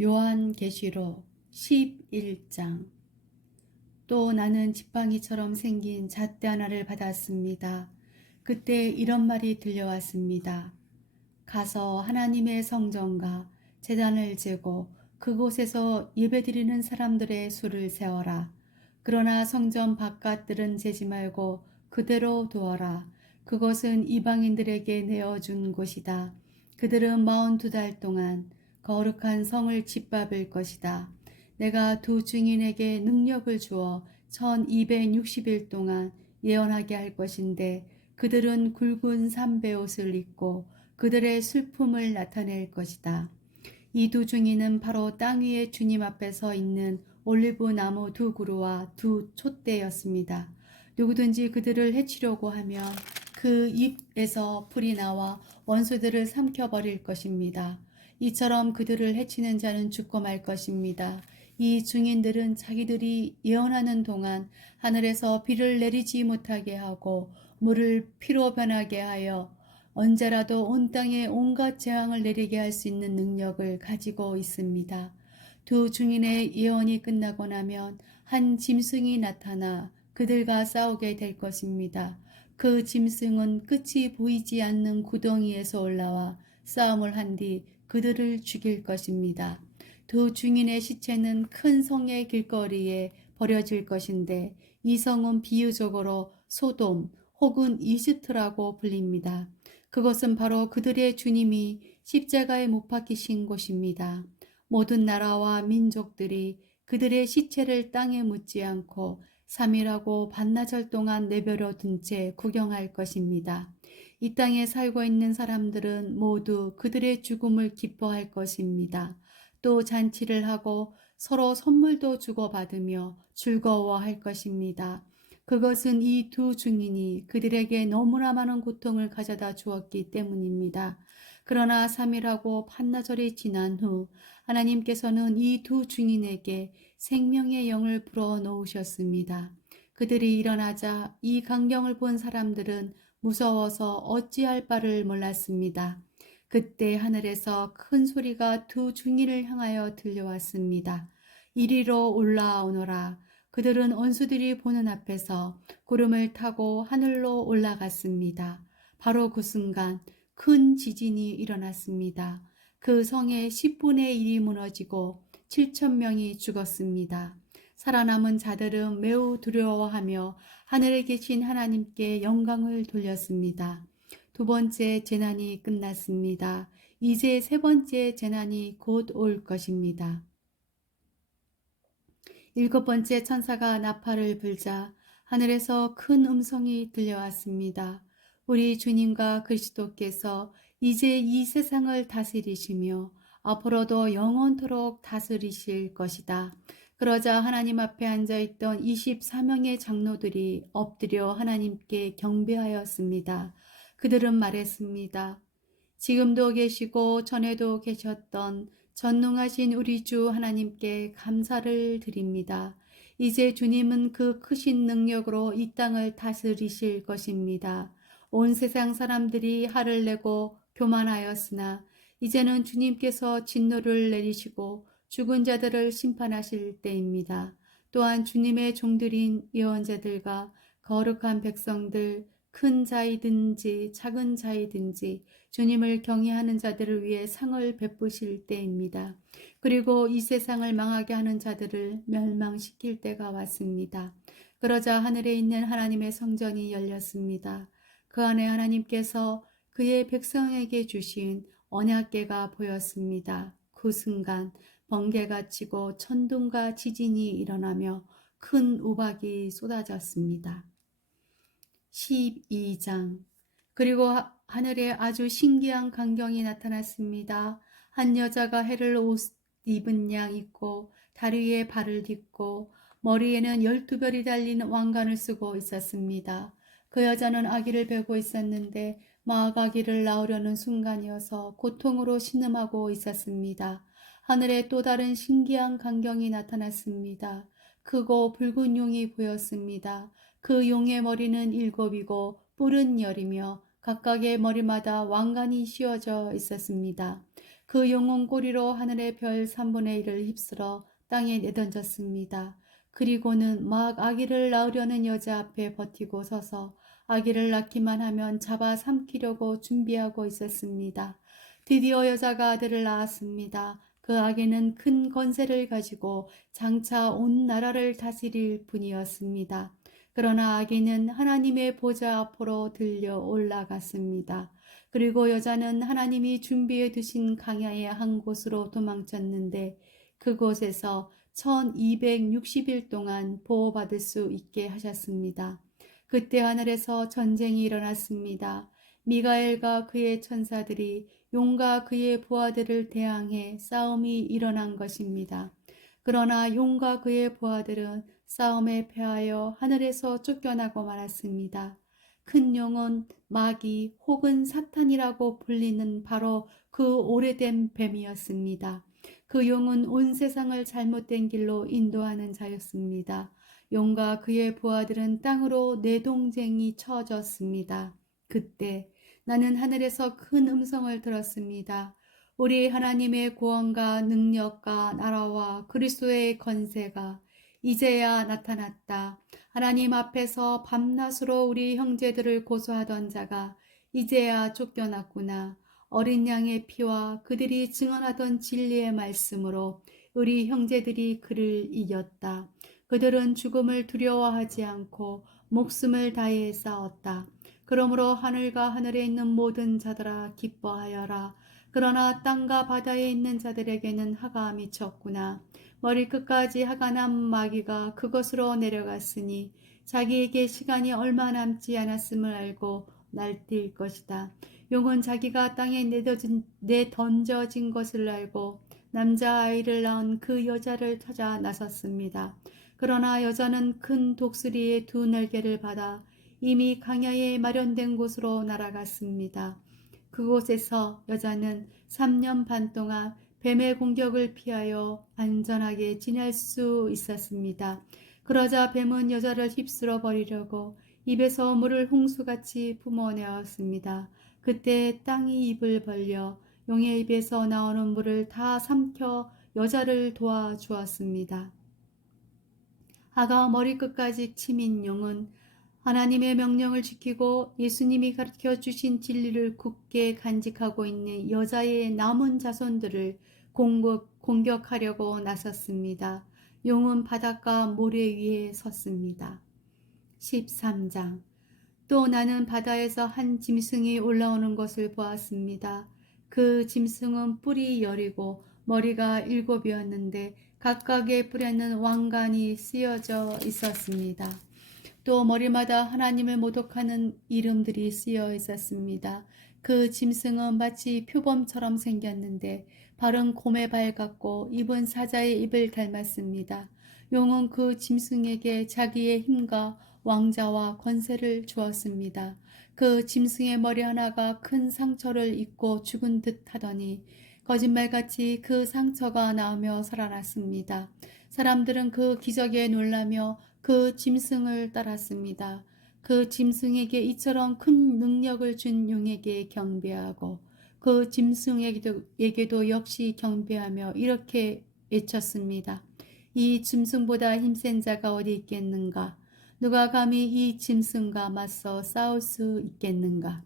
요한계시록 11장. 또 나는 지팡이처럼 생긴 잣대 하나를 받았습니다. 그때 이런 말이 들려왔습니다. 가서 하나님의 성전과 제단을 재고 그곳에서 예배드리는 사람들의 수를 세어라. 그러나 성전 바깥들은 재지 말고 그대로 두어라. 그것은 이방인들에게 내어준 곳이다. 그들은 42달 동안 거룩한 성을 짓밟을 것이다. 내가 두 증인에게 능력을 주어 1260일 동안 예언하게 할 것인데 그들은 굵은 삼베옷을 입고 그들의 슬픔을 나타낼 것이다. 이 두 증인은 바로 땅 위에 주님 앞에 서 있는 올리브 나무 두 그루와 두 촛대였습니다. 누구든지 그들을 해치려고 하면 그 입에서 불이 나와 원수들을 삼켜버릴 것입니다. 이처럼 그들을 해치는 자는 죽고 말 것입니다. 이 증인들은 자기들이 예언하는 동안 하늘에서 비를 내리지 못하게 하고 물을 피로 변하게 하여 언제라도 온 땅에 온갖 재앙을 내리게 할 수 있는 능력을 가지고 있습니다. 두 증인의 예언이 끝나고 나면 한 짐승이 나타나 그들과 싸우게 될 것입니다. 그 짐승은 끝이 보이지 않는 구덩이에서 올라와 싸움을 한 뒤 그들을 죽일 것입니다. 두 증인의 시체는 큰 성의 길거리에 버려질 것인데 이 성은 비유적으로 소돔 혹은 이집트라고 불립니다. 그것은 바로 그들의 주님이 십자가에 못 박히신 곳입니다. 모든 나라와 민족들이 그들의 시체를 땅에 묻지 않고 3일하고 반나절 동안 내버려 둔 채 구경할 것입니다. 이 땅에 살고 있는 사람들은 모두 그들의 죽음을 기뻐할 것입니다. 또 잔치를 하고 서로 선물도 주고받으며 즐거워할 것입니다. 그것은 이 두 증인이 그들에게 너무나 많은 고통을 가져다 주었기 때문입니다. 그러나 3일하고 반나절이 지난 후 하나님께서는 이 두 증인에게 생명의 영을 불어넣으셨습니다. 그들이 일어나자 이 광경을 본 사람들은 무서워서 어찌할 바를 몰랐습니다. 그때 하늘에서 큰 소리가 두 증인을 향하여 들려왔습니다. 이리로 올라오너라. 그들은 원수들이 보는 앞에서 구름을 타고 하늘로 올라갔습니다. 바로 그 순간 큰 지진이 일어났습니다. 그 성의 10분의 1이 무너지고 7,000명이 죽었습니다. 살아남은 자들은 매우 두려워하며 하늘에 계신 하나님께 영광을 돌렸습니다. 두 번째 재난이 끝났습니다. 이제 세 번째 재난이 곧 올 것입니다. 일곱 번째 천사가 나팔을 불자 하늘에서 큰 음성이 들려왔습니다. 우리 주님과 그리스도께서 이제 이 세상을 다스리시며 앞으로도 영원토록 다스리실 것이다. 그러자 하나님 앞에 앉아있던 24명의 장로들이 엎드려 하나님께 경배하였습니다. 그들은 말했습니다. 지금도 계시고 전에도 계셨던 전능하신 우리 주 하나님께 감사를 드립니다. 이제 주님은 그 크신 능력으로 이 땅을 다스리실 것입니다. 온 세상 사람들이 화를 내고 교만하였으나 이제는 주님께서 진노를 내리시고 죽은 자들을 심판하실 때입니다. 또한 주님의 종들인 예언자들과 거룩한 백성들, 큰 자이든지 작은 자이든지 주님을 경외하는 자들을 위해 상을 베푸실 때입니다. 그리고 이 세상을 망하게 하는 자들을 멸망시킬 때가 왔습니다. 그러자 하늘에 있는 하나님의 성전이 열렸습니다. 그 안에 하나님께서 그의 백성에게 주신 언약궤가 보였습니다. 그 순간 번개가 치고 천둥과 지진이 일어나며 큰 우박이 쏟아졌습니다. 12장. 그리고 하늘에 아주 신기한 광경이 나타났습니다. 한 여자가 해를 옷 입은 양 입고 다리 위에 발을 딛고 머리에는 12별이 달린 왕관을 쓰고 있었습니다. 그 여자는 아기를 베고 있었는데 막 아기를 낳으려는 순간이어서 고통으로 신음하고 있었습니다. 하늘에 또 다른 신기한 광경이 나타났습니다. 크고 붉은 용이 보였습니다. 그 용의 머리는 7이고 뿔은 10이며 각각의 머리마다 왕관이 씌워져 있었습니다. 그 용은 꼬리로 하늘의 별 3분의 1을 휩쓸어 땅에 내던졌습니다. 그리고는 막 아기를 낳으려는 여자 앞에 버티고 서서 아기를 낳기만 하면 잡아 삼키려고 준비하고 있었습니다. 드디어 여자가 아들을 낳았습니다. 그 아기는 큰 권세를 가지고 장차 온 나라를 다스릴 분이었습니다. 그러나 아기는 하나님의 보좌 앞으로 들려 올라갔습니다. 그리고 여자는 하나님이 준비해 두신 강야의 한 곳으로 도망쳤는데 그곳에서 1260일 동안 보호받을 수 있게 하셨습니다. 그때 하늘에서 전쟁이 일어났습니다. 미가엘과 그의 천사들이 용과 그의 부하들을 대항해 싸움이 일어난 것입니다. 그러나 용과 그의 부하들은 싸움에 패하여 하늘에서 쫓겨나고 말았습니다. 큰 용은 마귀 혹은 사탄이라고 불리는 바로 그 오래된 뱀이었습니다. 그 용은 온 세상을 잘못된 길로 인도하는 자였습니다. 용과 그의 부하들은 땅으로 내동쟁이 쳐졌습니다. 그때 나는 하늘에서 큰 음성을 들었습니다. 우리 하나님의 구원과 능력과 나라와 그리스도의 권세가 이제야 나타났다. 하나님 앞에서 밤낮으로 우리 형제들을 고소하던 자가 이제야 쫓겨났구나. 어린 양의 피와 그들이 증언하던 진리의 말씀으로 우리 형제들이 그를 이겼다. 그들은 죽음을 두려워하지 않고 목숨을 다해 싸웠다. 그러므로 하늘과 하늘에 있는 모든 자들아 기뻐하여라. 그러나 땅과 바다에 있는 자들에게는 화가 미쳤구나. 머리끝까지 화가 난 마귀가 그것으로 내려갔으니 자기에게 시간이 얼마 남지 않았음을 알고 날뛸 것이다. 용은 자기가 땅에 내던져진 것을 알고 남자아이를 낳은 그 여자를 찾아 나섰습니다. 그러나 여자는 큰 독수리의 두 날개를 받아 이미 강야에 마련된 곳으로 날아갔습니다. 그곳에서 여자는 3년 반 동안 뱀의 공격을 피하여 안전하게 지낼 수 있었습니다. 그러자 뱀은 여자를 휩쓸어 버리려고 입에서 물을 홍수같이 뿜어내었습니다. 그때 땅이 입을 벌려 용의 입에서 나오는 물을 다 삼켜 여자를 도와주었습니다. 아가 머리끝까지 치민 용은 하나님의 명령을 지키고 예수님이 가르쳐 주신 진리를 굳게 간직하고 있는 여자의 남은 자손들을 공격하려고 나섰습니다. 용은 바닷가 모래 위에 섰습니다. 13장. 또 나는 바다에서 한 짐승이 올라오는 것을 보았습니다. 그 짐승은 뿔이 10이고 머리가 7이었는데 각각의 뿔에는 왕관이 쓰여져 있었습니다. 또 머리마다 하나님을 모독하는 이름들이 쓰여 있었습니다. 그 짐승은 마치 표범처럼 생겼는데 발은 곰의 발 같고 입은 사자의 입을 닮았습니다. 용은 그 짐승에게 자기의 힘과 왕자와 권세를 주었습니다. 그 짐승의 머리 하나가 큰 상처를 입고 죽은 듯 하더니 거짓말같이 그 상처가 나오며 살아났습니다. 사람들은 그 기적에 놀라며 그 짐승을 따랐습니다. 그 짐승에게 이처럼 큰 능력을 준 용에게 경배하고 그 짐승에게도 역시 경배하며 이렇게 외쳤습니다. 이 짐승보다 힘센 자가 어디 있겠는가? 누가 감히 이 짐승과 맞서 싸울 수 있겠는가?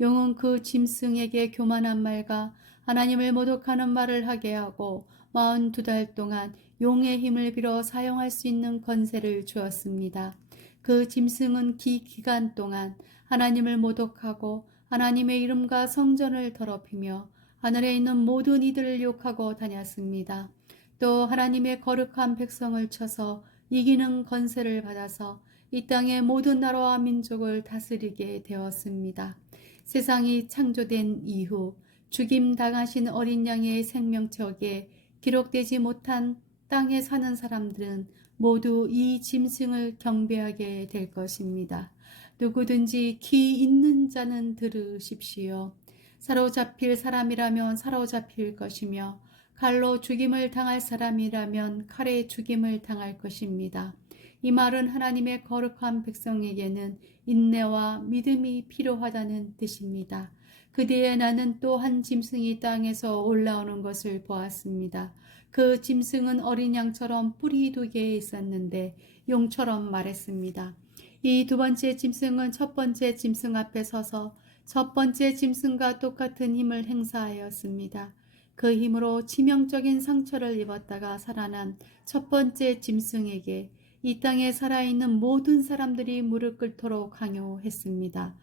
용은 그 짐승에게 교만한 말과 하나님을 모독하는 말을 하게 하고 42달 동안 용의 힘을 빌어 사용할 수 있는 권세를 주었습니다. 그 짐승은 기간 동안 하나님을 모독하고 하나님의 이름과 성전을 더럽히며 하늘에 있는 모든 이들을 욕하고 다녔습니다. 또 하나님의 거룩한 백성을 쳐서 이기는 권세를 받아서 이 땅의 모든 나라와 민족을 다스리게 되었습니다. 세상이 창조된 이후 죽임 당하신 어린 양의 생명책에 기록되지 못한 땅에 사는 사람들은 모두 이 짐승을 경배하게 될 것입니다. 누구든지 귀 있는 자는 들으십시오. 사로잡힐 사람이라면 사로잡힐 것이며 칼로 죽임을 당할 사람이라면 칼에 죽임을 당할 것입니다. 이 말은 하나님의 거룩한 백성에게는 인내와 믿음이 필요하다는 뜻입니다. 그 뒤에 나는 또 한 짐승이 땅에서 올라오는 것을 보았습니다. 그 짐승은 어린 양처럼 뿔이 2개 있었는데 용처럼 말했습니다. 이 두 번째 짐승은 첫 번째 짐승 앞에 서서 첫 번째 짐승과 똑같은 힘을 행사하였습니다. 그 힘으로 치명적인 상처를 입었다가 살아난 첫 번째 짐승에게 이 땅에 살아있는 모든 사람들이 무릎 꿇도록 강요했습니다.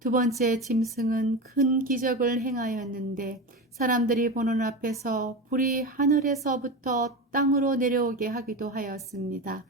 두 번째 짐승은 큰 기적을 행하였는데 사람들이 보는 앞에서 불이 하늘에서부터 땅으로 내려오게 하기도 하였습니다.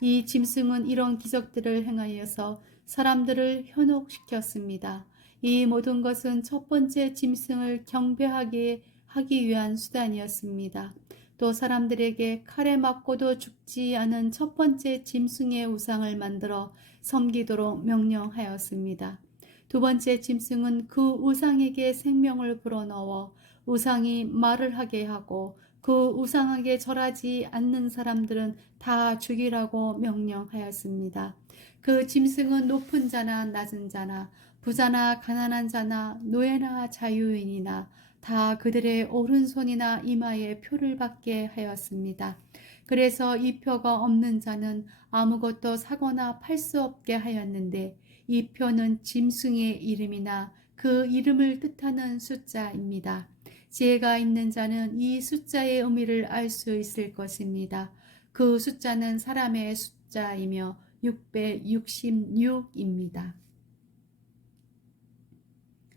이 짐승은 이런 기적들을 행하여서 사람들을 현혹시켰습니다. 이 모든 것은 첫 번째 짐승을 경배하게 하기 위한 수단이었습니다. 또 사람들에게 칼에 맞고도 죽지 않은 첫 번째 짐승의 우상을 만들어 섬기도록 명령하였습니다. 두 번째 짐승은 그 우상에게 생명을 불어넣어 우상이 말을 하게 하고 그 우상에게 절하지 않는 사람들은 다 죽이라고 명령하였습니다. 그 짐승은 높은 자나 낮은 자나 부자나 가난한 자나 노예나 자유인이나 다 그들의 오른손이나 이마에 표를 받게 하였습니다. 그래서 이 표가 없는 자는 아무것도 사거나 팔 수 없게 하였는데 이 표는 짐승의 이름이나 그 이름을 뜻하는 숫자입니다. 지혜가 있는 자는 이 숫자의 의미를 알 수 있을 것입니다. 그 숫자는 사람의 숫자이며 666입니다.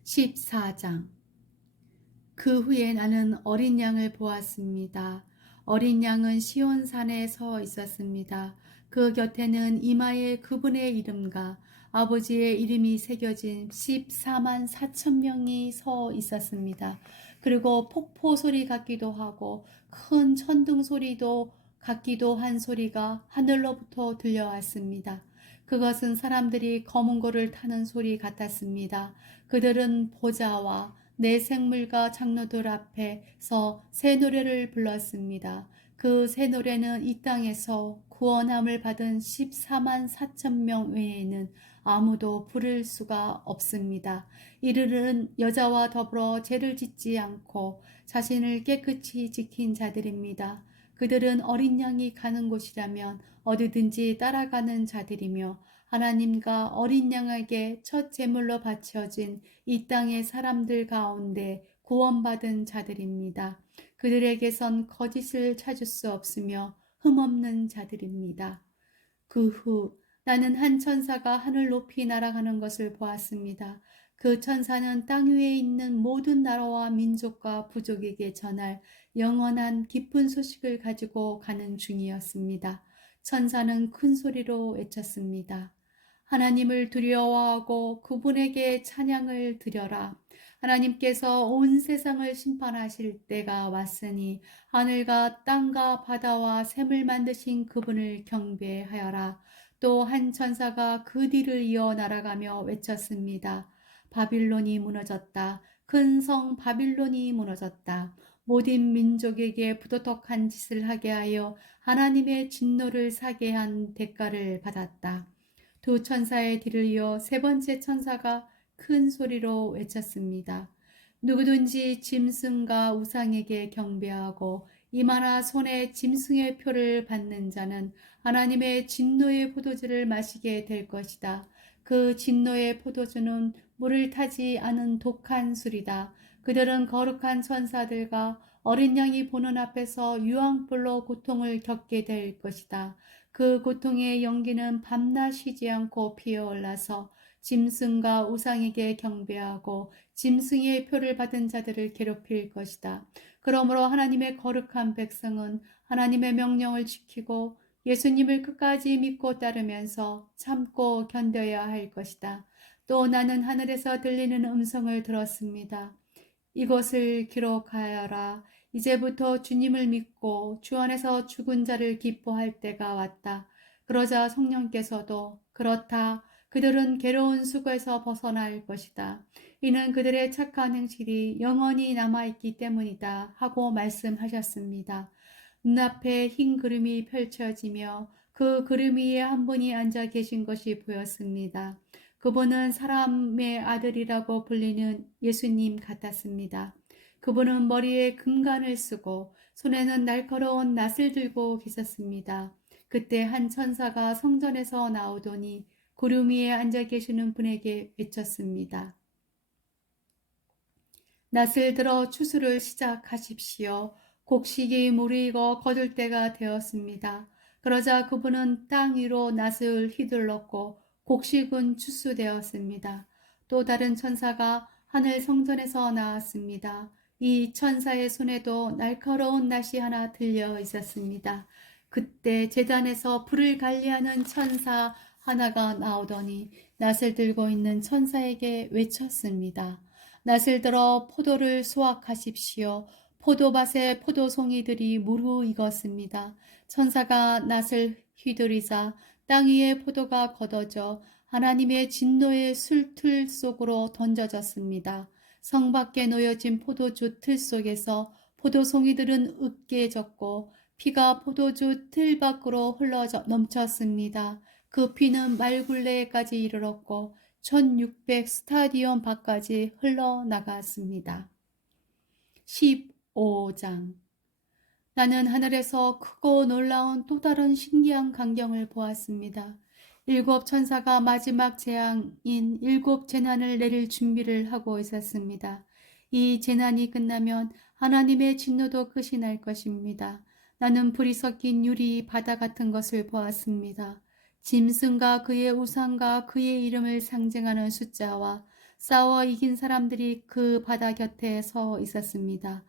14장. 그 후에 나는 어린 양을 보았습니다. 어린 양은 시온산에 서 있었습니다. 그 곁에는 이마에 그분의 이름과 아버지의 이름이 새겨진 14만 4천 명이 서 있었습니다. 그리고 폭포 소리 같기도 하고 큰 천둥 소리도 같기도 한 소리가 하늘로부터 들려왔습니다. 그것은 사람들이 검은 고를 타는 소리 같았습니다. 그들은 보좌와 내 생물과 장로들 앞에서 새 노래를 불렀습니다. 그 새 노래는 이 땅에서 구원함을 받은 14만 4천 명 외에는 아무도 부를 수가 없습니다. 이들은 여자와 더불어 죄를 짓지 않고 자신을 깨끗이 지킨 자들입니다. 그들은 어린 양이 가는 곳이라면 어디든지 따라가는 자들이며 하나님과 어린 양에게 첫 제물로 바쳐진 이 땅의 사람들 가운데 구원받은 자들입니다. 그들에게선 거짓을 찾을 수 없으며 흠없는 자들입니다. 그 후 나는 한 천사가 하늘 높이 날아가는 것을 보았습니다. 그 천사는 땅 위에 있는 모든 나라와 민족과 부족에게 전할 영원한 기쁜 소식을 가지고 가는 중이었습니다. 천사는 큰 소리로 외쳤습니다. 하나님을 두려워하고 그분에게 찬양을 드려라. 하나님께서 온 세상을 심판하실 때가 왔으니 하늘과 땅과 바다와 샘을 만드신 그분을 경배하여라. 또 한 천사가 그 뒤를 이어 날아가며 외쳤습니다. 바빌론이 무너졌다. 큰 성 바빌론이 무너졌다. 모든 민족에게 부도덕한 짓을 하게 하여 하나님의 진노를 사게 한 대가를 받았다. 두 천사의 뒤를 이어 세 번째 천사가 큰 소리로 외쳤습니다. 누구든지 짐승과 우상에게 경배하고 이마나 손에 짐승의 표를 받는 자는 하나님의 진노의 포도주를 마시게 될 것이다. 그 진노의 포도주는 물을 타지 않은 독한 술이다. 그들은 거룩한 천사들과 어린 양이 보는 앞에서 유황불로 고통을 겪게 될 것이다. 그 고통의 연기는 밤낮 쉬지 않고 피어올라서 짐승과 우상에게 경배하고 짐승의 표를 받은 자들을 괴롭힐 것이다. 그러므로 하나님의 거룩한 백성은 하나님의 명령을 지키고 예수님을 끝까지 믿고 따르면서 참고 견뎌야 할 것이다. 또 나는 하늘에서 들리는 음성을 들었습니다. 이것을 기록하여라. 이제부터 주님을 믿고 주 안에서 죽은 자를 기뻐할 때가 왔다. 그러자 성령께서도 그렇다. 그들은 괴로운 수고에서 벗어날 것이다. 이는 그들의 착한 행실이 영원히 남아있기 때문이다. 하고 말씀하셨습니다. 눈앞에 흰 구름이 펼쳐지며 그 구름 위에 한 분이 앉아 계신 것이 보였습니다. 그분은 사람의 아들이라고 불리는 예수님 같았습니다. 그분은 머리에 금관을 쓰고 손에는 날카로운 낫을 들고 계셨습니다. 그때 한 천사가 성전에서 나오더니 구름 위에 앉아 계시는 분에게 외쳤습니다. 낫을 들어 추수를 시작하십시오. 곡식이 무르익어 거둘 때가 되었습니다. 그러자 그분은 땅 위로 낫을 휘둘렀고 곡식은 추수되었습니다. 또 다른 천사가 하늘 성전에서 나왔습니다. 이 천사의 손에도 날카로운 낫이 하나 들려 있었습니다. 그때 제단에서 불을 관리하는 천사 하나가 나오더니 낫을 들고 있는 천사에게 외쳤습니다. 낫을 들어 포도를 수확하십시오. 포도밭에 포도송이들이 무르익었습니다. 천사가 낫을 휘두르자 땅 위에 포도가 걷어져 하나님의 진노의 술틀 속으로 던져졌습니다. 성 밖에 놓여진 포도주 틀 속에서 포도송이들은 으깨졌고 피가 포도주 틀 밖으로 흘러 넘쳤습니다. 그 피는 말굴레까지 이르렀고 1600 스타디움 밖까지 흘러나갔습니다. 15장. 나는 하늘에서 크고 놀라운 또 다른 신기한 광경을 보았습니다. 7 천사가 마지막 재앙인 7 재난을 내릴 준비를 하고 있었습니다. 이 재난이 끝나면 하나님의 진노도 끝이 날 것입니다. 나는 불이 섞인 유리 바다 같은 것을 보았습니다. 짐승과 그의 우상과 그의 이름을 상징하는 숫자와 싸워 이긴 사람들이 그 바다 곁에 서 있었습니다.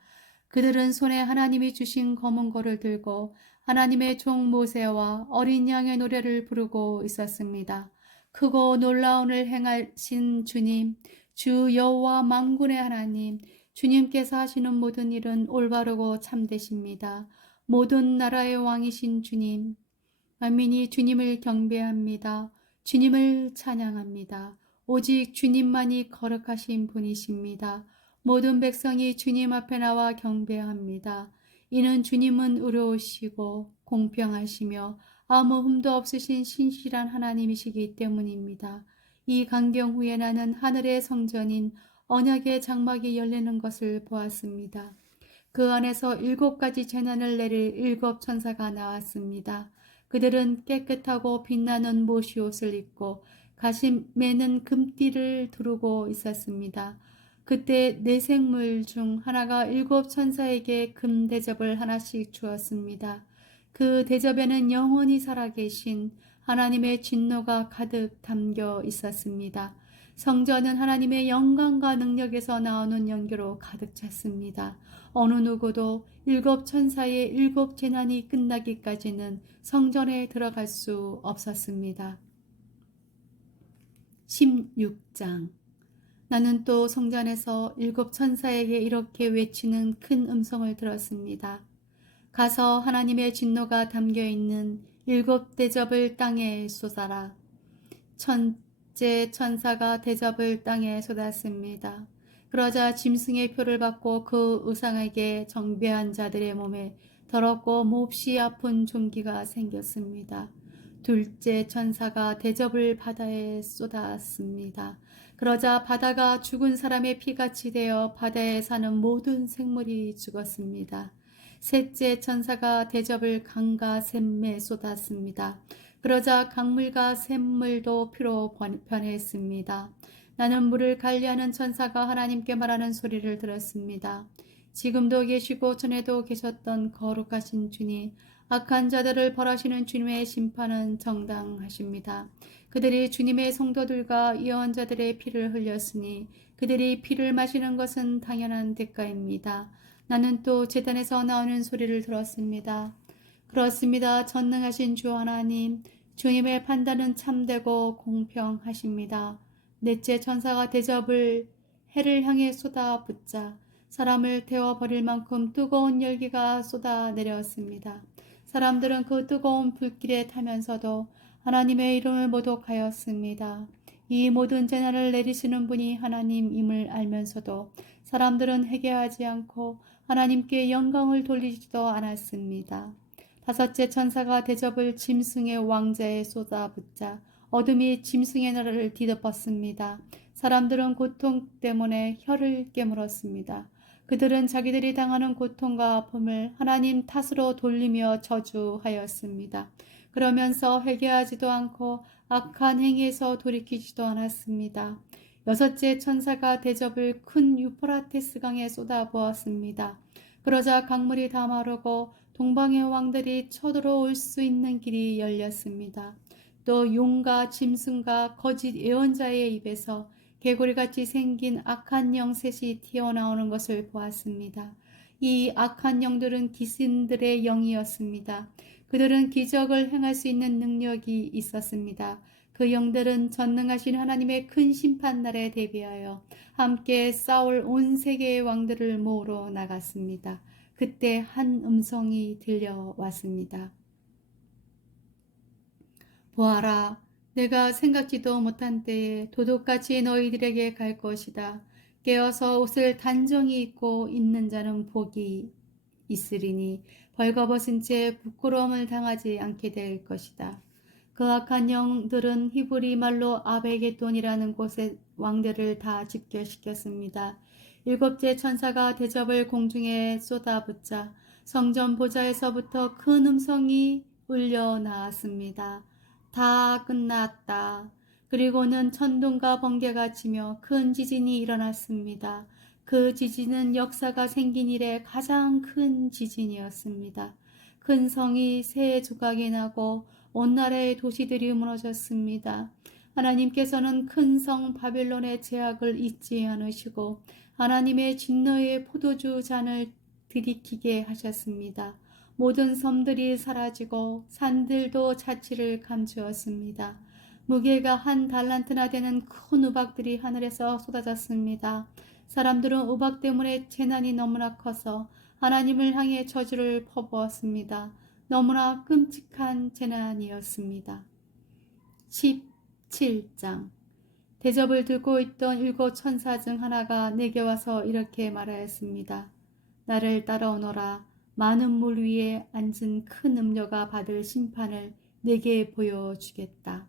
그들은 손에 하나님이 주신 검은 고를 들고 하나님의 종 모세와 어린 양의 노래를 부르고 있었습니다. 크고 놀라운을 행하신 주님, 주 여호와 만군의 하나님, 주님께서 하시는 모든 일은 올바르고 참되십니다. 모든 나라의 왕이신 주님, 만민이 주님을 경배합니다. 주님을 찬양합니다. 오직 주님만이 거룩하신 분이십니다. 모든 백성이 주님 앞에 나와 경배합니다. 이는 주님은 의로우시고 공평하시며 아무 흠도 없으신 신실한 하나님이시기 때문입니다. 이 강경 후에 나는 하늘의 성전인 언약의 장막이 열리는 것을 보았습니다. 그 안에서 7가지 재난을 내릴 7 천사가 나왔습니다. 그들은 깨끗하고 빛나는 모시옷을 입고 가심에는 금띠를 두르고 있었습니다. 그때 네 생물 중 하나가 7 천사에게 금 대접을 하나씩 주었습니다. 그 대접에는 영원히 살아계신 하나님의 진노가 가득 담겨 있었습니다. 성전은 하나님의 영광과 능력에서 나오는 연기로 가득 찼습니다. 어느 누구도 7 천사의 7 재난이 끝나기까지는 성전에 들어갈 수 없었습니다. 16장. 나는 또 성전에서 7 천사에게 이렇게 외치는 큰 음성을 들었습니다. 가서 하나님의 진노가 담겨있는 7 대접을 땅에 쏟아라. 첫째 천사가 대접을 땅에 쏟았습니다. 그러자 짐승의 표를 받고 그 우상에게 정배한 자들의 몸에 더럽고 몹시 아픈 종기가 생겼습니다. 둘째 천사가 대접을 바다에 쏟았습니다. 그러자 바다가 죽은 사람의 피같이 되어 바다에 사는 모든 생물이 죽었습니다. 셋째 천사가 대접을 강과 샘에 쏟았습니다. 그러자 강물과 샘물도 피로 변했습니다. 나는 물을 관리하는 천사가 하나님께 말하는 소리를 들었습니다. 지금도 계시고 전에도 계셨던 거룩하신 주님, 악한 자들을 벌하시는 주님의 심판은 정당하십니다. 그들이 주님의 성도들과 예언자들의 피를 흘렸으니 그들이 피를 마시는 것은 당연한 대가입니다. 나는 또 제단에서 나오는 소리를 들었습니다. 그렇습니다. 전능하신 주 하나님, 주님의 판단은 참되고 공평하십니다. 넷째 천사가 대접을 해를 향해 쏟아붓자 사람을 태워버릴 만큼 뜨거운 열기가 쏟아내렸습니다. 사람들은 그 뜨거운 불길에 타면서도 하나님의 이름을 모독하였습니다. 이 모든 재난을 내리시는 분이 하나님임을 알면서도 사람들은 회개하지 않고 하나님께 영광을 돌리지도 않았습니다. 5째 천사가 대접을 짐승의 왕자에 쏟아붓자 어둠이 짐승의 나라를 뒤덮었습니다. 사람들은 고통 때문에 혀를 깨물었습니다. 그들은 자기들이 당하는 고통과 아픔을 하나님 탓으로 돌리며 저주하였습니다. 그러면서 회개하지도 않고 악한 행위에서 돌이키지도 않았습니다. 여섯째 천사가 대접을 큰 유프라테스 강에 쏟아부었습니다. 그러자 강물이 다 마르고 동방의 왕들이 쳐들어올 수 있는 길이 열렸습니다. 또 용과 짐승과 거짓 예언자의 입에서 개구리같이 생긴 악한 영셋이 튀어나오는 것을 보았습니다. 이 악한 영들은 기신들의 영이었습니다. 그들은 기적을 행할 수 있는 능력이 있었습니다. 그 영들은 전능하신 하나님의 큰 심판날에 대비하여 함께 싸울 온 세계의 왕들을 모으러 나갔습니다. 그때 한 음성이 들려왔습니다. 보아라, 내가 생각지도 못한 때에 도둑같이 너희들에게 갈 것이다. 깨어서 옷을 단정히 입고 있는 자는 복이 있으리니 벌거벗은 채 부끄러움을 당하지 않게 될 것이다. 그 악한 영들은 히브리 말로 아베게돈이라는 곳의 왕들을 다 집결시켰습니다. 일곱째 천사가 대접을 공중에 쏟아붓자 성전 보좌에서부터 큰 음성이 울려 나왔습니다. 다 끝났다. 그리고는 천둥과 번개가 치며 큰 지진이 일어났습니다. 그 지진은 역사가 생긴 이래 가장 큰 지진이었습니다. 큰 성이 세 조각이 나고 온 나라의 도시들이 무너졌습니다. 하나님께서는 큰 성 바빌론의 제약을 잊지 않으시고 하나님의 진노의 포도주 잔을 들이키게 하셨습니다. 모든 섬들이 사라지고 산들도 자취를 감추었습니다. 무게가 한 달란트나 되는 큰 우박들이 하늘에서 쏟아졌습니다. 사람들은 우박 때문에 재난이 너무나 커서 하나님을 향해 저주를 퍼부었습니다. 너무나 끔찍한 재난이었습니다. 17장 대접을 들고 있던 일곱 천사 중 하나가 내게 와서 이렇게 말하였습니다. 나를 따라오너라. 많은 물 위에 앉은 큰 음녀가 받을 심판을 내게 보여주겠다.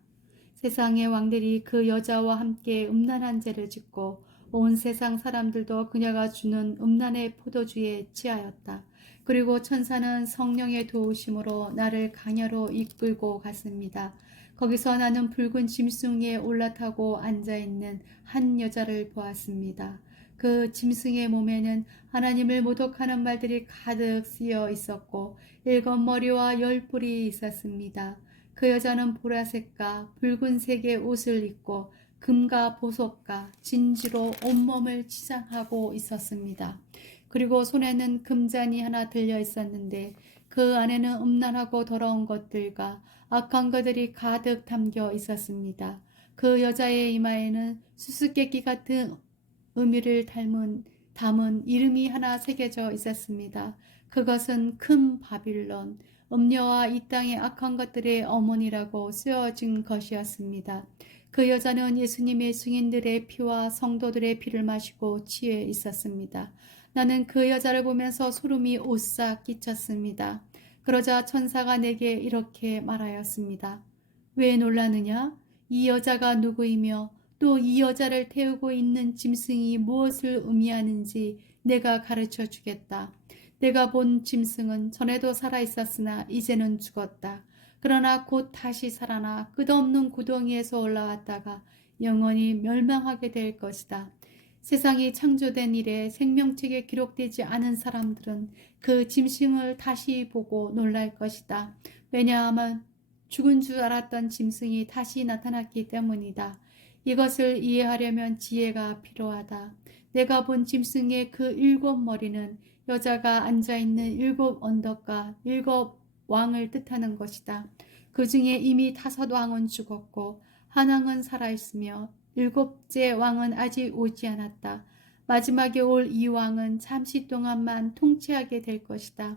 세상의 왕들이 그 여자와 함께 음란한 죄를 짓고 온 세상 사람들도 그녀가 주는 음란의 포도주에 취하였다. 그리고 천사는 성령의 도우심으로 나를 강야로 이끌고 갔습니다. 거기서 나는 붉은 짐승 위에 올라타고 앉아있는 한 여자를 보았습니다. 그 짐승의 몸에는 하나님을 모독하는 말들이 가득 쓰여 있었고 7머리와 10뿔이 있었습니다. 그 여자는 보라색과 붉은색의 옷을 입고 금과 보석과 진주로 온몸을 치장하고 있었습니다. 그리고 손에는 금잔이 하나 들려 있었는데 그 안에는 음란하고 더러운 것들과 악한 것들이 가득 담겨 있었습니다. 그 여자의 이마에는 수수께끼 같은 의미를 담은 이름이 하나 새겨져 있었습니다. 그것은 큰 바빌론, 음녀와 이 땅의 악한 것들의 어머니라고 쓰여진 것이었습니다. 그 여자는 예수님의 증인들의 피와 성도들의 피를 마시고 취해 있었습니다. 나는 그 여자를 보면서 소름이 오싹 끼쳤습니다. 그러자 천사가 내게 이렇게 말하였습니다. 왜 놀라느냐? 이 여자가 누구이며 또 이 여자를 태우고 있는 짐승이 무엇을 의미하는지 내가 가르쳐 주겠다. 내가 본 짐승은 전에도 살아있었으나 이제는 죽었다. 그러나 곧 다시 살아나 끝없는 구덩이에서 올라왔다가 영원히 멸망하게 될 것이다. 세상이 창조된 이래 생명책에 기록되지 않은 사람들은 그 짐승을 다시 보고 놀랄 것이다. 왜냐하면 죽은 줄 알았던 짐승이 다시 나타났기 때문이다. 이것을 이해하려면 지혜가 필요하다. 내가 본 짐승의 그 7머리는 여자가 앉아있는 7 언덕과 7 왕을 뜻하는 것이다. 그 중에 이미 5 왕은 죽었고 한 왕은 살아있으며 7째 왕은 아직 오지 않았다. 마지막에 올 이 왕은 잠시 동안만 통치하게 될 것이다.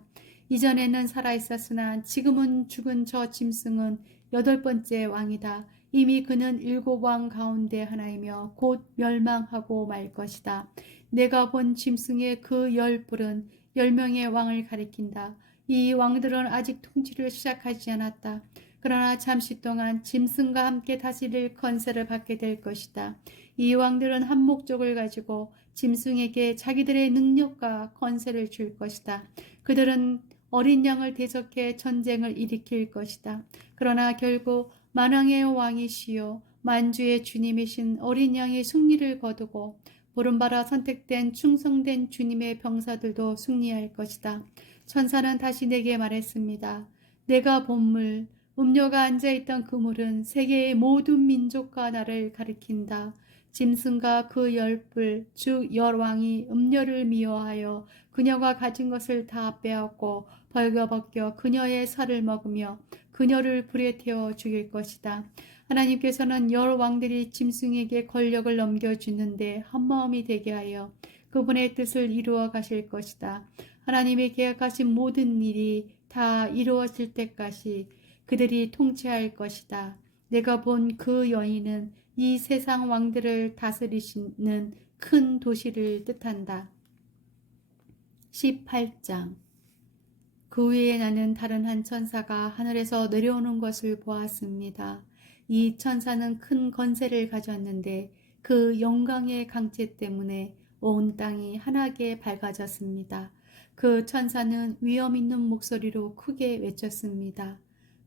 이전에는 살아있었으나 지금은 죽은 저 짐승은 8번째 왕이다. 이미 그는 7왕 가운데 하나이며 곧 멸망하고 말 것이다. 내가 본 짐승의 그 10뿔은 10명의 왕을 가리킨다. 이 왕들은 아직 통치를 시작하지 않았다. 그러나 잠시 동안 짐승과 함께 다스릴 권세를 받게 될 것이다. 이 왕들은 한 목적을 가지고 짐승에게 자기들의 능력과 권세를 줄 것이다. 그들은 어린 양을 대적해 전쟁을 일으킬 것이다. 그러나 결국 만왕의 왕이시요 만주의 주님이신 어린 양이 승리를 거두고 보름받아 선택된 충성된 주님의 병사들도 승리할 것이다. 천사는 다시 내게 말했습니다. 내가 본 물, 음료가 앉아있던 그 물은 세계의 모든 민족과 나를 가리킨다. 짐승과 그 열불, 즉 열왕이 음료를 미워하여 그녀가 가진 것을 다 빼앗고 벌거벗겨 그녀의 살을 먹으며 그녀를 불에 태워 죽일 것이다. 하나님께서는 열 왕들이 짐승에게 권력을 넘겨주는데 한마음이 되게 하여 그분의 뜻을 이루어 가실 것이다. 하나님의 계획하신 모든 일이 다 이루어질 때까지 그들이 통치할 것이다. 내가 본 그 여인은 이 세상 왕들을 다스리시는 큰 도시를 뜻한다. 18장. 그 후에 나는 다른 한 천사가 하늘에서 내려오는 것을 보았습니다. 이 천사는 큰 권세를 가졌는데 그 영광의 강체 때문에 온 땅이 환하게 밝아졌습니다. 그 천사는 위엄 있는 목소리로 크게 외쳤습니다.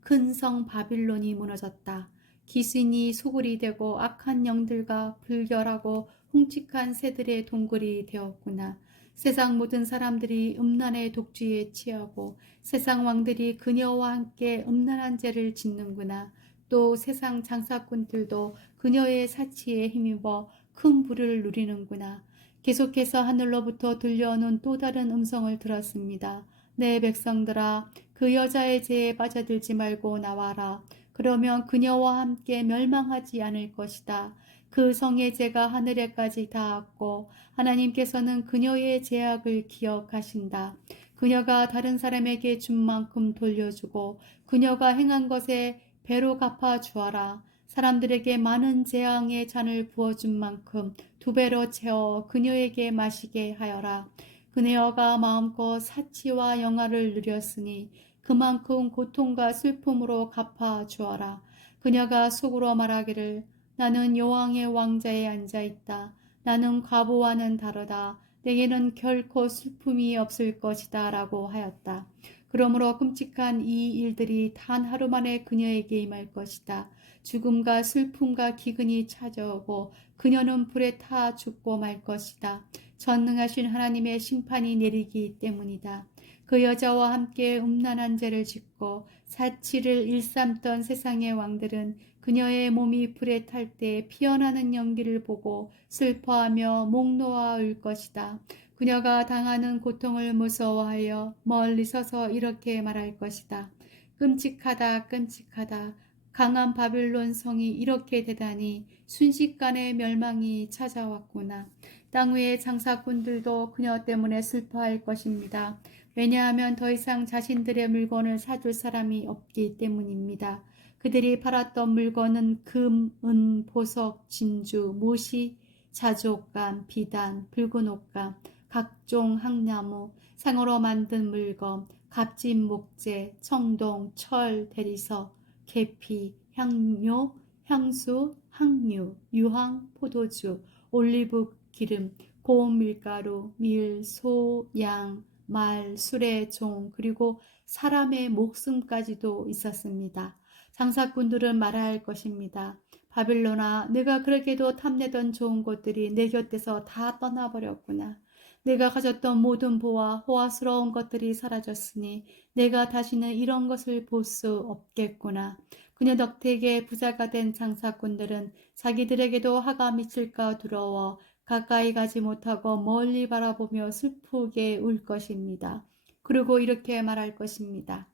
큰 성 바빌론이 무너졌다. 기순이 소굴이 되고 악한 영들과 불결하고 흉측한 새들의 동굴이 되었구나. 세상 모든 사람들이 음란의 독주에 취하고 세상 왕들이 그녀와 함께 음란한 죄를 짓는구나. 또 세상 장사꾼들도 그녀의 사치에 힘입어 큰 부를 누리는구나. 계속해서 하늘로부터 들려오는 또 다른 음성을 들었습니다. 내 백성들아, 그 여자의 죄에 빠져들지 말고 나와라. 그러면 그녀와 함께 멸망하지 않을 것이다. 그 성의 죄가 하늘에까지 닿았고 하나님께서는 그녀의 죄악을 기억하신다. 그녀가 다른 사람에게 준 만큼 돌려주고 그녀가 행한 것에 배로 갚아 주어라. 사람들에게 많은 재앙의 잔을 부어준 만큼 2배로 채워 그녀에게 마시게 하여라. 그녀가 마음껏 사치와 영화를 누렸으니 그만큼 고통과 슬픔으로 갚아 주어라. 그녀가 속으로 말하기를 나는 여왕의 왕자에 앉아있다. 나는 과부와는 다르다. 내게는 결코 슬픔이 없을 것이다. 라고 하였다. 그러므로 끔찍한 이 일들이 단 하루 만에 그녀에게 임할 것이다. 죽음과 슬픔과 기근이 찾아오고 그녀는 불에 타 죽고 말 것이다. 전능하신 하나님의 심판이 내리기 때문이다. 그 여자와 함께 음란한 죄를 짓고 사치를 일삼던 세상의 왕들은 그녀의 몸이 불에 탈 때 피어나는 연기를 보고 슬퍼하며 목 놓아 울 것이다. 그녀가 당하는 고통을 무서워하여 멀리 서서 이렇게 말할 것이다. 끔찍하다, 끔찍하다. 강한 바빌론 성이 이렇게 대단히 순식간에 멸망이 찾아왔구나. 땅 위의 장사꾼들도 그녀 때문에 슬퍼할 것입니다. 왜냐하면 더 이상 자신들의 물건을 사줄 사람이 없기 때문입니다. 그들이 팔았던 물건은 금, 은, 보석, 진주, 모시, 자족감, 비단, 붉은 옷감, 각종 향나무, 상으로 만든 물건, 값진 목재, 청동, 철, 대리석, 계피, 향료, 향수, 항류, 유황, 포도주, 올리브 기름, 고운 밀가루, 밀, 소, 양, 말, 술의 종, 그리고 사람의 목숨까지도 있었습니다. 장사꾼들은 말해야 할 것입니다. 바빌론아, 내가 그렇게도 탐내던 좋은 것들이 내 곁에서 다 떠나버렸구나. 내가 가졌던 모든 보화, 호화스러운 것들이 사라졌으니 내가 다시는 이런 것을 볼 수 없겠구나. 그녀 덕택에 부자가 된 장사꾼들은 자기들에게도 화가 미칠까 두려워 가까이 가지 못하고 멀리 바라보며 슬프게 울 것입니다. 그리고 이렇게 말할 것입니다.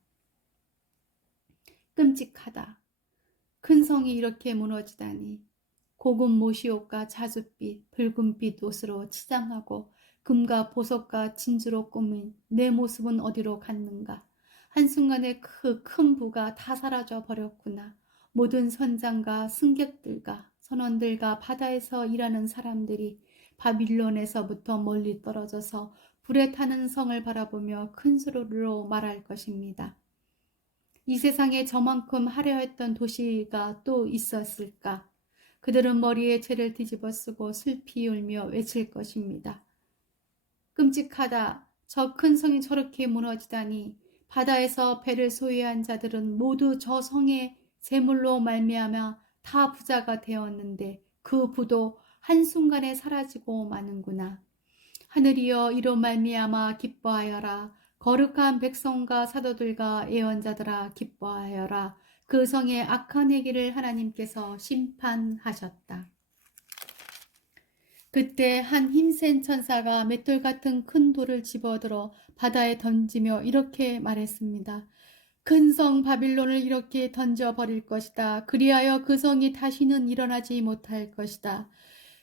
끔찍하다. 큰 성이 이렇게 무너지다니. 고급 모시옷과 자줏빛, 붉은빛 옷으로 치장하고 금과 보석과 진주로 꾸민 내 모습은 어디로 갔는가. 한순간에 그 큰 부가 다 사라져 버렸구나. 모든 선장과 승객들과 선원들과 바다에서 일하는 사람들이 바빌론에서부터 멀리 떨어져서 불에 타는 성을 바라보며 큰 소리로 말할 것입니다. 이 세상에 저만큼 화려했던 도시가 또 있었을까? 그들은 머리에 채를 뒤집어 쓰고 슬피 울며 외칠 것입니다. 끔찍하다. 저 큰 성이 저렇게 무너지다니. 바다에서 배를 소유한 자들은 모두 저 성의 재물로 말미암아 다 부자가 되었는데 그 부도 한순간에 사라지고 마는구나. 하늘이여 이로 말미암아 기뻐하여라. 거룩한 백성과 사도들과 예언자들아 기뻐하여라. 그 성의 악한 행위를 하나님께서 심판하셨다. 그때 한 힘센 천사가 맷돌 같은 큰 돌을 집어들어 바다에 던지며 이렇게 말했습니다. 큰 성 바빌론을 이렇게 던져버릴 것이다. 그리하여 그 성이 다시는 일어나지 못할 것이다.